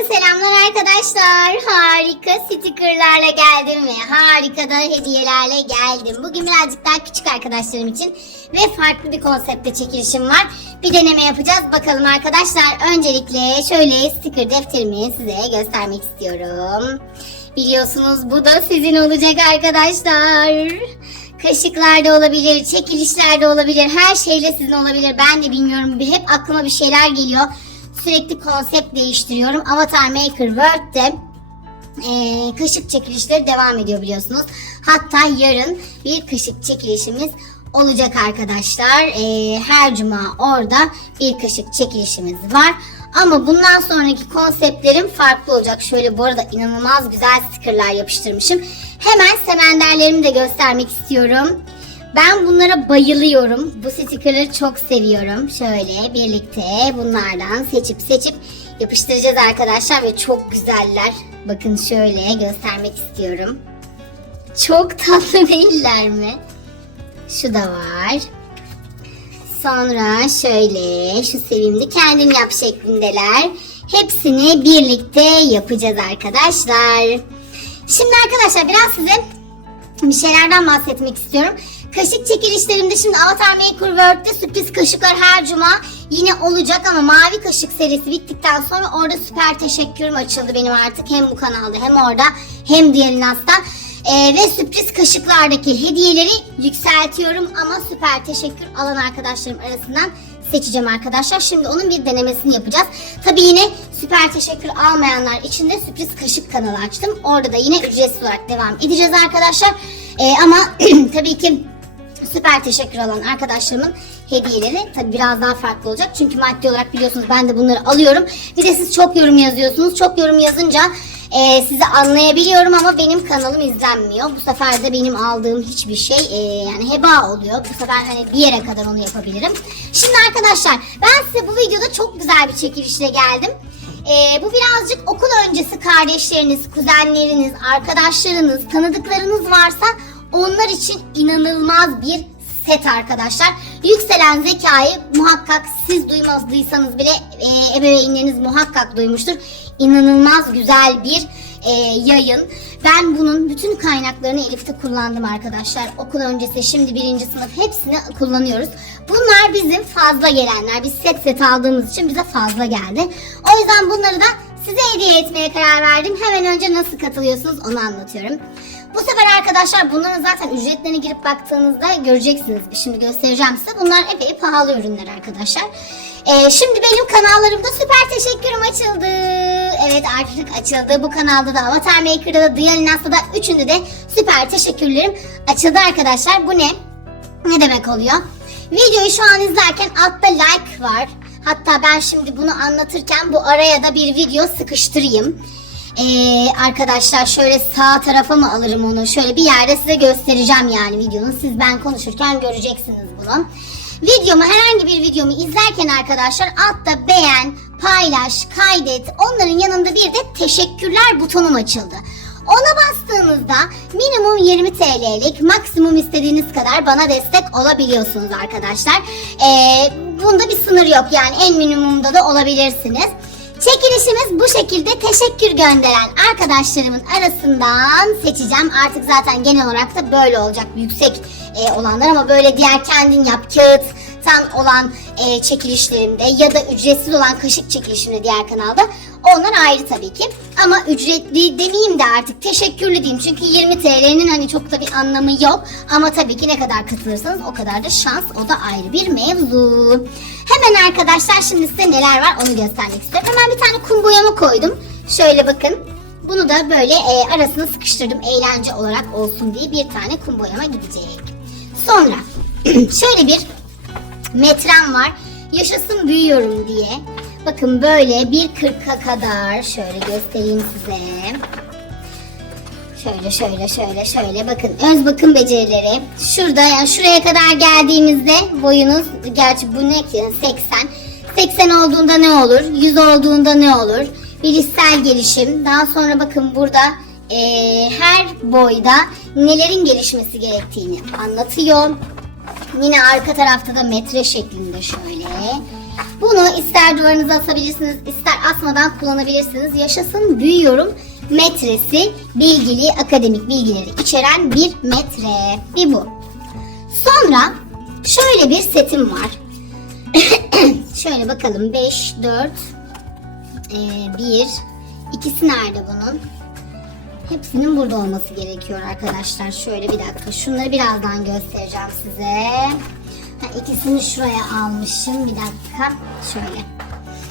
Herkese selamlar arkadaşlar. Harika stickerlarla geldim ve harika da hediyelerle geldim. Bugün birazcık daha küçük arkadaşlarım için ve farklı bir konseptte çekilişim var. Bir deneme yapacağız. Bakalım arkadaşlar. Öncelikle şöyle sticker defterimi size göstermek istiyorum. Biliyorsunuz bu da sizin olacak arkadaşlar. Kaşıklar da olabilir, çekilişler de olabilir, her şeyle sizin olabilir. Ben de bilmiyorum. Hep aklıma bir şeyler geliyor. Sürekli konsept değiştiriyorum. Avatar Maker World'de eee, kaşık çekilişleri devam ediyor biliyorsunuz. Hatta yarın bir kaşık çekilişimiz olacak arkadaşlar. Eee, her cuma orada bir kaşık çekilişimiz var. Ama bundan sonraki konseptlerim farklı olacak. Şöyle bu arada inanılmaz güzel stickerlar yapıştırmışım. Hemen semenderlerimi de göstermek istiyorum. Ben bunlara bayılıyorum. Bu stickerları çok seviyorum. Şöyle birlikte bunlardan seçip seçip yapıştıracağız arkadaşlar ve çok güzeller. Bakın şöyle göstermek istiyorum. Çok tatlı değiller mi? Şu da var. Sonra şöyle şu sevimli kendin yap şeklindeler. Hepsini birlikte yapacağız arkadaşlar. Şimdi arkadaşlar biraz size bir şeylerden bahsetmek istiyorum. Kaşık çekilişlerimde şimdi Avatar Maker World'de sürpriz kaşıklar her cuma yine olacak ama mavi kaşık serisi bittikten sonra orada süper teşekkürüm açıldı benim artık hem bu kanalda hem orada hem diğer Nas'ta. Ee, ve sürpriz kaşıklardaki hediyeleri yükseltiyorum ama süper teşekkür alan arkadaşlarım arasından seçeceğim arkadaşlar. Şimdi onun bir denemesini yapacağız. Tabii yine süper teşekkür almayanlar için de sürpriz kaşık kanalı açtım. Orada da yine ücretsiz olarak devam edeceğiz arkadaşlar. Ee, ama tabii ki süper teşekkür alan arkadaşlarımın hediyeleri tabii biraz daha farklı olacak. Çünkü maddi olarak biliyorsunuz ben de bunları alıyorum. Bir de siz çok yorum yazıyorsunuz. Çok yorum yazınca e, sizi anlayabiliyorum ama benim kanalım izlenmiyor. Bu sefer de benim aldığım hiçbir şey e, yani heba oluyor. Bu sefer hani bir yere kadar onu yapabilirim. Şimdi arkadaşlar ben size bu videoda çok güzel bir çekilişle geldim. E, bu birazcık okul öncesi kardeşleriniz, kuzenleriniz, arkadaşlarınız, tanıdıklarınız varsa onlar için inanılmaz bir set arkadaşlar. Yükselen zekayı muhakkak siz duymadıysanız bile e, ebeveynleriniz muhakkak duymuştur. İnanılmaz güzel bir e, yayın. Ben bunun bütün kaynaklarını Elif'te kullandım arkadaşlar. Okul öncesi şimdi birinci sınıf hepsini kullanıyoruz. Bunlar bizim fazla gelenler. Biz set set aldığımız için bize fazla geldi. O yüzden bunları da size hediye etmeye karar verdim. Hemen önce nasıl katılıyorsunuz onu anlatıyorum. Bu sefer arkadaşlar bunların zaten ücretlerine girip baktığınızda göreceksiniz. Şimdi göstereceğim size. Bunlar epey pahalı ürünler arkadaşlar. Ee, şimdi benim kanallarımda süper teşekkürüm açıldı. Evet artık açıldı. Bu kanalda da Avatar Maker'da da Diyalinas'ta da üçünde de süper teşekkürlerim açıldı arkadaşlar. Bu ne? Ne demek oluyor? Videoyu şu an izlerken altta like var. Hatta ben şimdi bunu anlatırken bu araya da bir video sıkıştırayım. Ee, arkadaşlar şöyle sağ tarafa mı alırım onu? Şöyle bir yerde size göstereceğim yani videonun. Siz ben konuşurken göreceksiniz bunu. Videomu herhangi bir videomu izlerken arkadaşlar altta beğen, paylaş, kaydet. Onların yanında bir de teşekkürler butonum açıldı. Ona bastığınızda minimum 20 TL'lik maksimum istediğiniz kadar bana destek olabiliyorsunuz arkadaşlar. Ee, bunda bir sınır yok yani en minimumda da olabilirsiniz. Çekilişimiz bu şekilde teşekkür gönderen arkadaşlarımın arasından seçeceğim. Artık zaten genel olarak da böyle olacak yüksek e, olanlar ama böyle diğer kendin yap kağıt tan olan e, çekilişlerimde ya da ücretsiz olan kaşık çekilişimde diğer kanalda onlar ayrı tabii ki. Ama ücretli demeyeyim de artık teşekkürlü diyeyim. Çünkü 20 TL'nin hani çok da bir anlamı yok. Ama tabii ki ne kadar katılırsanız o kadar da şans. O da ayrı bir mevzu. Hemen arkadaşlar şimdi size neler var onu göstermek istiyorum. Hemen bir tane kum boyama koydum. Şöyle bakın. Bunu da böyle e, arasına sıkıştırdım eğlence olarak olsun diye bir tane kum boyama gidecek. Sonra şöyle bir metrem var. Yaşasın büyüyorum diye. Bakın böyle 1.40'a kadar şöyle göstereyim size. Şöyle şöyle şöyle şöyle bakın öz bakım becerileri. Şurada yani şuraya kadar geldiğimizde boyunuz gerçi bu ne ki 80. 80 olduğunda ne olur? 100 olduğunda ne olur? Bilişsel gelişim. Daha sonra bakın burada eee, her boyda nelerin gelişmesi gerektiğini anlatıyor. Yine arka tarafta da metre şeklinde şöyle. Bunu ister duvarınıza asabilirsiniz, ister asmadan kullanabilirsiniz. Yaşasın büyüyorum metresi bilgili akademik bilgileri içeren bir metre. Bir bu. Sonra şöyle bir setim var. şöyle bakalım 5, 4, 1, ikisi nerede bunun? Hepsinin burada olması gerekiyor arkadaşlar. Şöyle bir dakika. Şunları birazdan göstereceğim size. Ha, ikisini şuraya almışım. Bir dakika. Şöyle.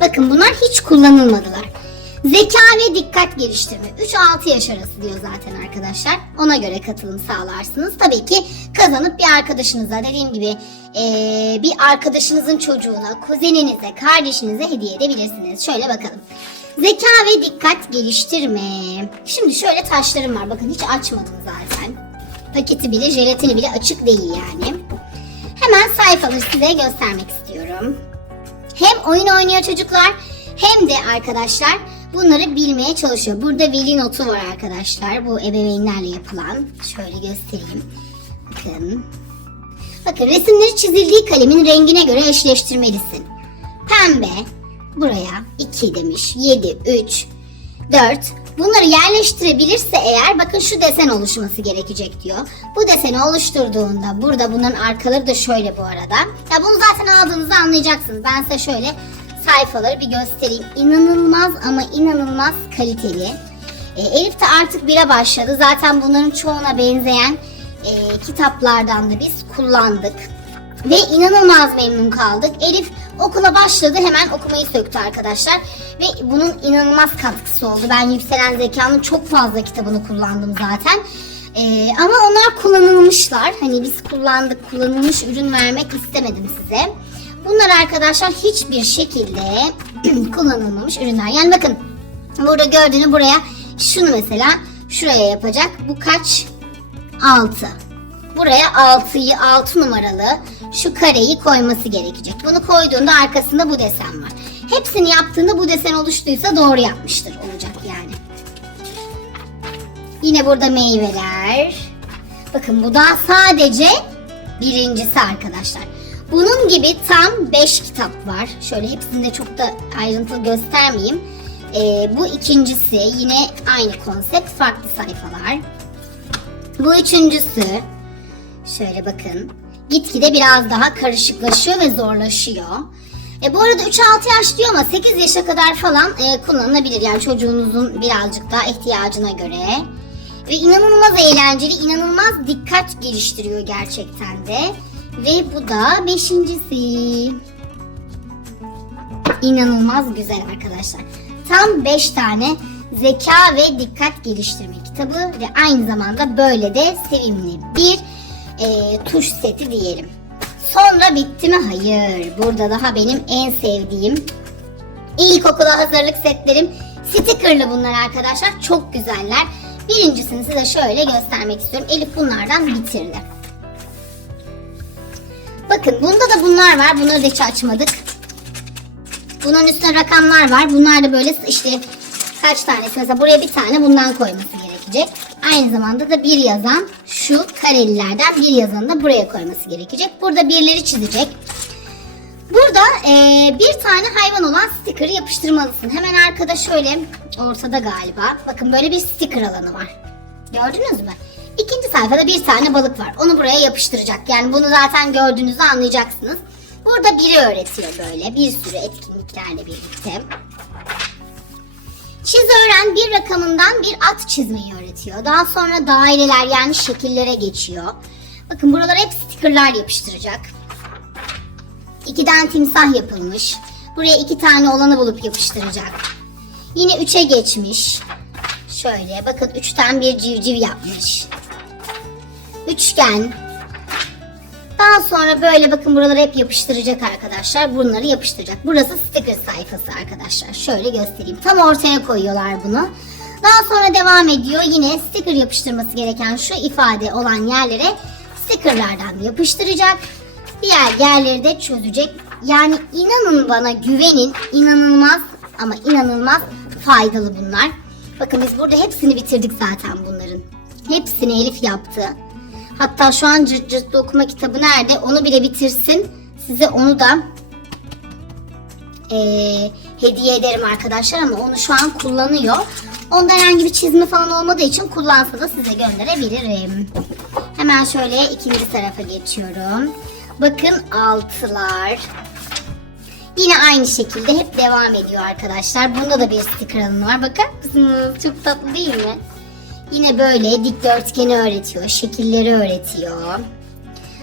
Bakın bunlar hiç kullanılmadılar. Zeka ve dikkat geliştirme. 3-6 yaş arası diyor zaten arkadaşlar. Ona göre katılım sağlarsınız. Tabii ki kazanıp bir arkadaşınıza dediğim gibi eee, bir arkadaşınızın çocuğuna, kuzeninize, kardeşinize hediye edebilirsiniz. Şöyle bakalım. Zeka ve dikkat geliştirme. Şimdi şöyle taşlarım var. Bakın hiç açmadım zaten. Paketi bile, jelatini bile açık değil yani. Hemen sayfaları size göstermek istiyorum. Hem oyun oynuyor çocuklar hem de arkadaşlar bunları bilmeye çalışıyor. Burada veli notu var arkadaşlar. Bu ebeveynlerle yapılan. Şöyle göstereyim. Bakın. Bakın resimleri çizildiği kalemin rengine göre eşleştirmelisin. Pembe buraya 2 demiş. 7, 3, 4. Bunları yerleştirebilirse eğer bakın şu desen oluşması gerekecek diyor. Bu deseni oluşturduğunda burada bunların arkaları da şöyle bu arada. Ya bunu zaten aldığınızda anlayacaksınız. Ben size şöyle sayfaları bir göstereyim. İnanılmaz ama inanılmaz kaliteli. E, Elif de artık bire başladı. Zaten bunların çoğuna benzeyen e, kitaplardan da biz kullandık. Ve inanılmaz memnun kaldık. Elif okula başladı hemen okumayı söktü arkadaşlar. Ve bunun inanılmaz katkısı oldu. Ben Yükselen Zeka'nın çok fazla kitabını kullandım zaten. Ee, ama onlar kullanılmışlar. Hani biz kullandık, kullanılmış ürün vermek istemedim size. Bunlar arkadaşlar hiçbir şekilde kullanılmamış ürünler. Yani bakın burada gördüğünü buraya şunu mesela şuraya yapacak. Bu kaç? 6. Buraya 6'yı 6 numaralı şu kareyi koyması gerekecek. Bunu koyduğunda arkasında bu desen var. Hepsini yaptığında bu desen oluştuysa doğru yapmıştır olacak yani. Yine burada meyveler. Bakın bu da sadece birincisi arkadaşlar. Bunun gibi tam 5 kitap var. Şöyle hepsini de çok da ayrıntılı göstermeyeyim. Ee, bu ikincisi yine aynı konsept farklı sayfalar. Bu üçüncüsü şöyle bakın gitgide biraz daha karışıklaşıyor ve zorlaşıyor. E, bu arada 3-6 yaş diyor ama 8 yaşa kadar falan e, kullanılabilir. Yani çocuğunuzun birazcık daha ihtiyacına göre. Ve inanılmaz eğlenceli, inanılmaz dikkat geliştiriyor gerçekten de. Ve bu da beşincisi. İnanılmaz güzel arkadaşlar. Tam 5 tane zeka ve dikkat geliştirme kitabı ve aynı zamanda böyle de sevimli bir e, tuş seti diyelim. Sonra bitti mi? Hayır. Burada daha benim en sevdiğim ilkokula hazırlık setlerim. Stickerlı bunlar arkadaşlar. Çok güzeller. Birincisini size şöyle göstermek istiyorum. Elif bunlardan bitirdi. Bakın bunda da bunlar var. Bunları da hiç açmadık. Bunun üstüne rakamlar var. Bunlar da böyle işte kaç tanesi mesela buraya bir tane bundan koyması gerekecek. Aynı zamanda da bir yazan şu karelilerden bir yazanı da buraya koyması gerekecek. Burada birleri çizecek. Burada eee, bir tane hayvan olan sticker'ı yapıştırmalısın. Hemen arkada şöyle ortada galiba. Bakın böyle bir sticker alanı var. Gördünüz mü? İkinci sayfada bir tane balık var. Onu buraya yapıştıracak. Yani bunu zaten gördüğünüzde anlayacaksınız. Burada biri öğretiyor böyle bir sürü etkinliklerle birlikte. Çiz öğren bir rakamından bir at çizmeyi öğretiyor. Daha sonra daireler yani şekillere geçiyor. Bakın buralara hep stickerlar yapıştıracak. İkiden timsah yapılmış. Buraya iki tane olanı bulup yapıştıracak. Yine üçe geçmiş. Şöyle bakın üçten bir civciv yapmış. Üçgen. Daha sonra böyle bakın buraları hep yapıştıracak arkadaşlar. Bunları yapıştıracak. Burası sticker sayfası arkadaşlar. Şöyle göstereyim. Tam ortaya koyuyorlar bunu. Daha sonra devam ediyor. Yine sticker yapıştırması gereken şu ifade olan yerlere stickerlardan yapıştıracak. Diğer yerleri de çözecek. Yani inanın bana güvenin inanılmaz ama inanılmaz faydalı bunlar. Bakın biz burada hepsini bitirdik zaten bunların. Hepsini Elif yaptı. Hatta şu an cırt cırtlı okuma kitabı nerede onu bile bitirsin. Size onu da e, hediye ederim arkadaşlar ama onu şu an kullanıyor. Onda herhangi bir çizme falan olmadığı için kullansa da size gönderebilirim. Hemen şöyle ikinci tarafa geçiyorum. Bakın altılar. Yine aynı şekilde hep devam ediyor arkadaşlar. Bunda da bir sticker alanı var. Bakar mısınız? Çok tatlı değil mi? Yine böyle dikdörtgeni öğretiyor. Şekilleri öğretiyor.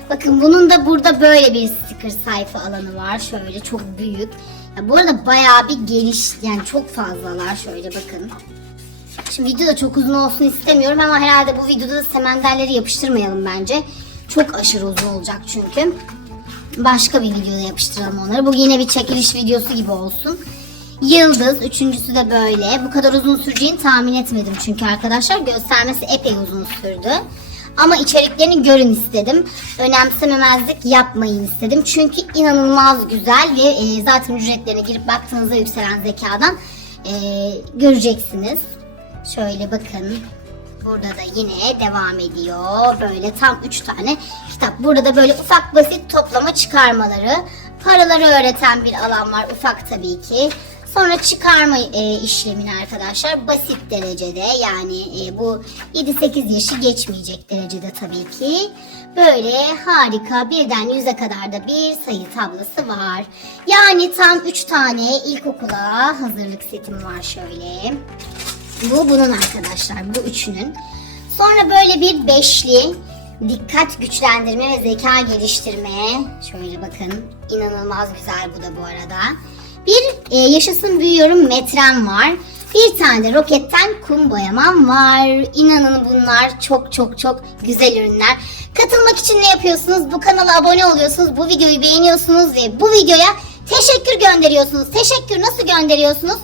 Bakın bunun da burada böyle bir sticker sayfa alanı var. Şöyle çok büyük. Ya bu arada bayağı bir geniş yani çok fazlalar. Şöyle bakın. Şimdi video da çok uzun olsun istemiyorum ama herhalde bu videoda da semenderleri yapıştırmayalım bence. Çok aşırı uzun olacak çünkü. Başka bir videoda yapıştıralım onları. Bu yine bir çekiliş videosu gibi olsun. Yıldız, üçüncüsü de böyle. Bu kadar uzun süreceğini tahmin etmedim çünkü arkadaşlar göstermesi epey uzun sürdü. Ama içeriklerini görün istedim. Önemsememezlik yapmayın istedim. Çünkü inanılmaz güzel ve e, zaten ücretlerine girip baktığınızda yükselen zekadan e, göreceksiniz. Şöyle bakın. Burada da yine devam ediyor. Böyle tam 3 tane kitap. Burada da böyle ufak basit toplama çıkarmaları. Paraları öğreten bir alan var ufak tabii ki. Sonra çıkarma e, işlemini arkadaşlar basit derecede yani e, bu 7-8 yaşı geçmeyecek derecede tabii ki. Böyle harika birden yüze kadar da bir sayı tablosu var. Yani tam 3 tane ilkokula hazırlık setim var şöyle. Bu bunun arkadaşlar. Bu üçünün. Sonra böyle bir beşli dikkat güçlendirme ve zeka geliştirme. Şöyle bakın. inanılmaz güzel bu da bu arada. Bir e, yaşasın büyüyorum metrem var. Bir tane de roketten kum boyamam var. İnanın bunlar çok çok çok güzel ürünler. Katılmak için ne yapıyorsunuz? Bu kanala abone oluyorsunuz. Bu videoyu beğeniyorsunuz ve bu videoya teşekkür gönderiyorsunuz. Teşekkür nasıl gönderiyorsunuz?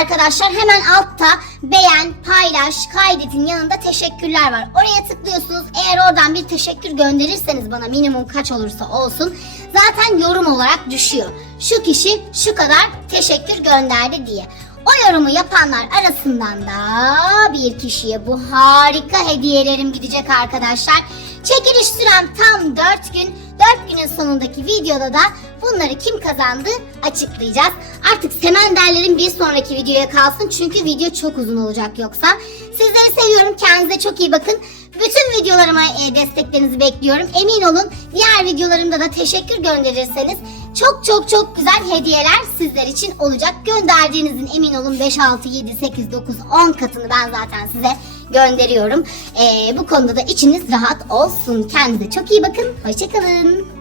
Arkadaşlar hemen altta beğen, paylaş, kaydetin yanında teşekkürler var. Oraya tıklıyorsunuz. Eğer oradan bir teşekkür gönderirseniz bana minimum kaç olursa olsun zaten yorum olarak düşüyor. Şu kişi şu kadar teşekkür gönderdi diye. O yorumu yapanlar arasından da bir kişiye bu harika hediyelerim gidecek arkadaşlar. Çekiliş sürem tam 4 gün. 4 günün sonundaki videoda da bunları kim kazandı açıklayacağız. Artık semenderlerin bir sonraki videoya kalsın çünkü video çok uzun olacak yoksa. Sizleri seviyorum. Kendinize çok iyi bakın. Bütün videolarıma e, desteklerinizi bekliyorum. Emin olun diğer videolarımda da teşekkür gönderirseniz çok çok çok güzel hediyeler sizler için olacak. Gönderdiğinizin emin olun 5, 6, 7, 8, 9, 10 katını ben zaten size gönderiyorum. E, bu konuda da içiniz rahat olsun. Kendinize çok iyi bakın. Hoşçakalın.